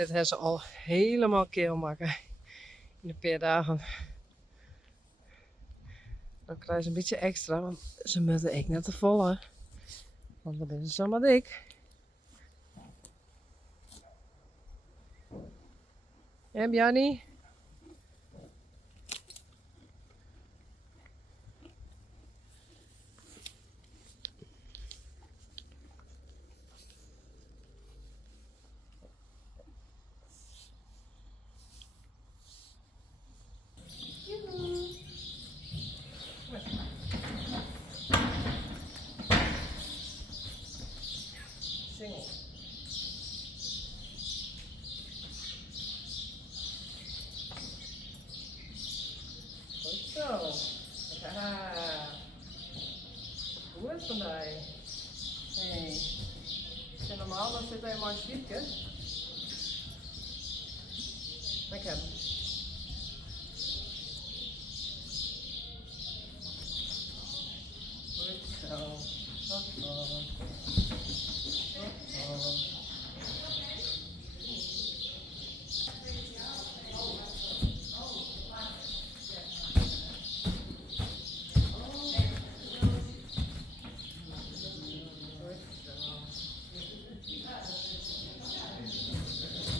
Dit hebben ze al helemaal keel maken in een paar dagen. Dan krijgen ze een beetje extra, want ze moeten ik net te volle. Want dan zijn ze zomaar dik. En Jannie? Singel. Goed zo. Haha. Hoe is het vandaag? Hey. Is het normaal dat zit helemaal in zwiepje? Lekker. Goed zo. Hoppa. Hoppa.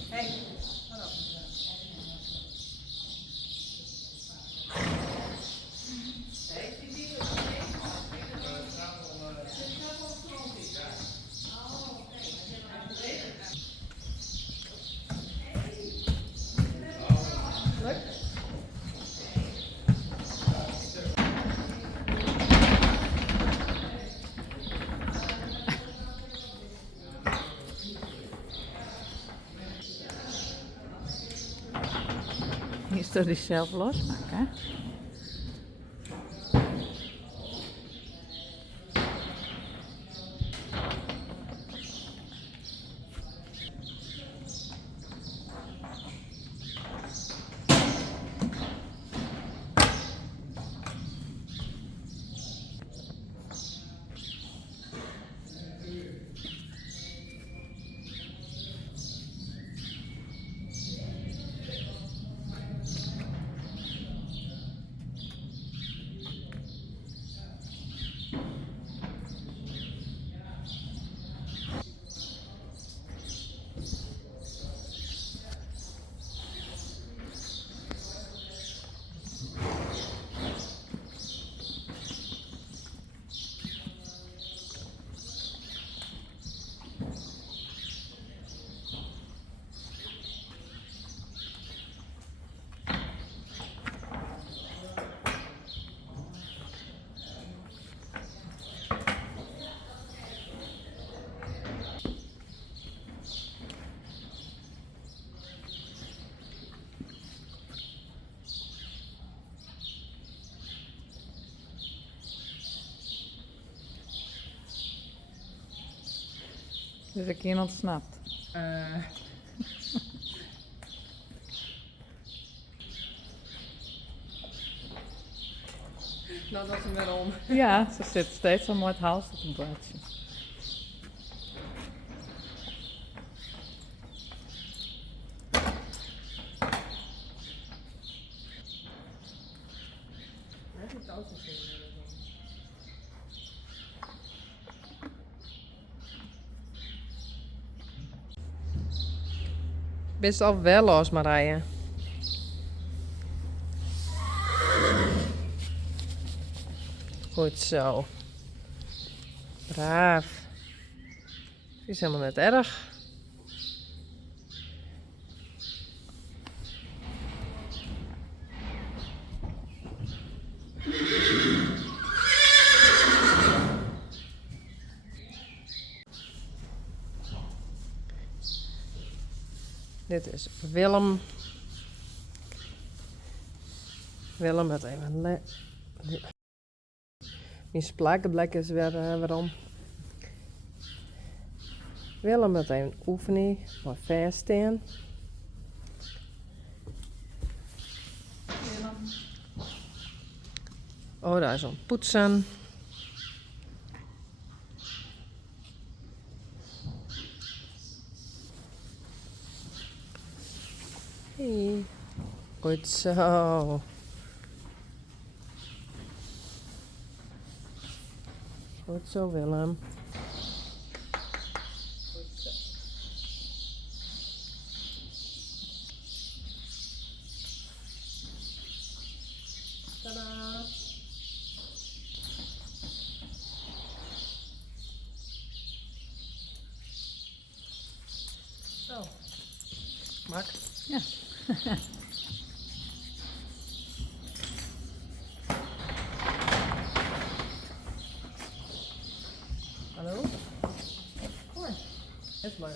Hey, wat op. Leuk? Hier zou die zelf losmaken, hè? Dus ik hier ontsnapt. Nou, dat is weer om. Ja, ze zit steeds zo mooi het hals op een bordje. Best al wel los, Marije. Goed zo. Braaf. Is helemaal net erg. Dit is Willem. Willem het even. Mijn splakenblek is weer om. Willem het even oefenen. Maar verstaan. Oh, daar is een poetsen. Goed zo. Goed zo, Willem. Goed zo. Tadaa. Zo. Maak. Ja. Hallo? Kom maar. Dat is leuk.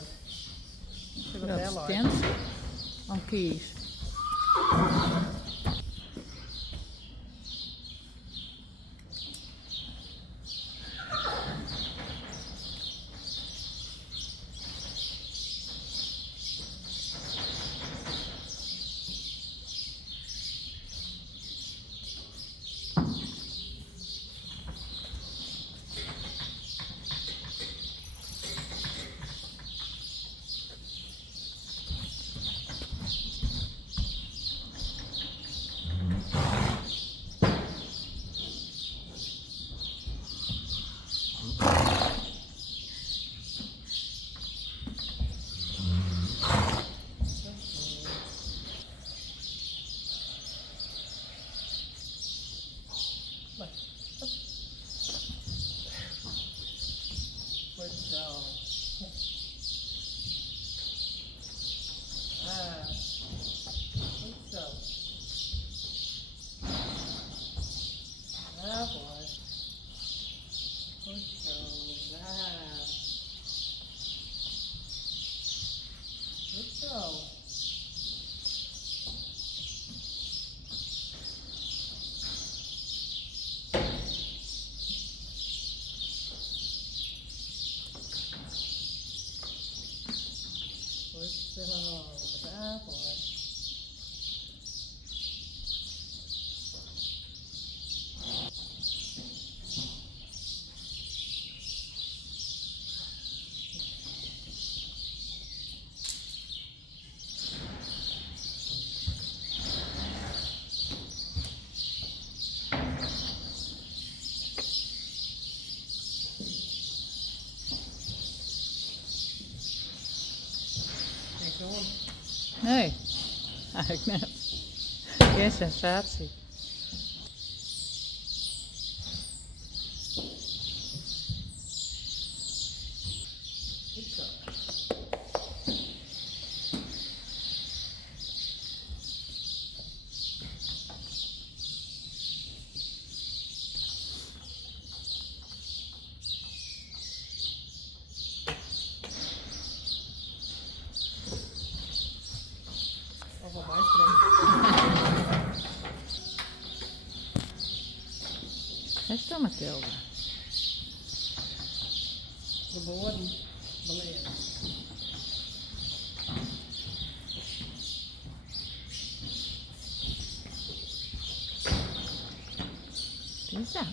Zullen we Dat bellen? is tent. Dan kies. Goed zo. Ah. Goed zo. Ah, mooi. Goed zo. Ah. Goed zo. Goed zo. Bravo. Kijk zo. Nee, eigenlijk net. Geen sensatie. Goed zo. Of op mij springen. Is dat Mathilde? De woorden beleren. Die is dat.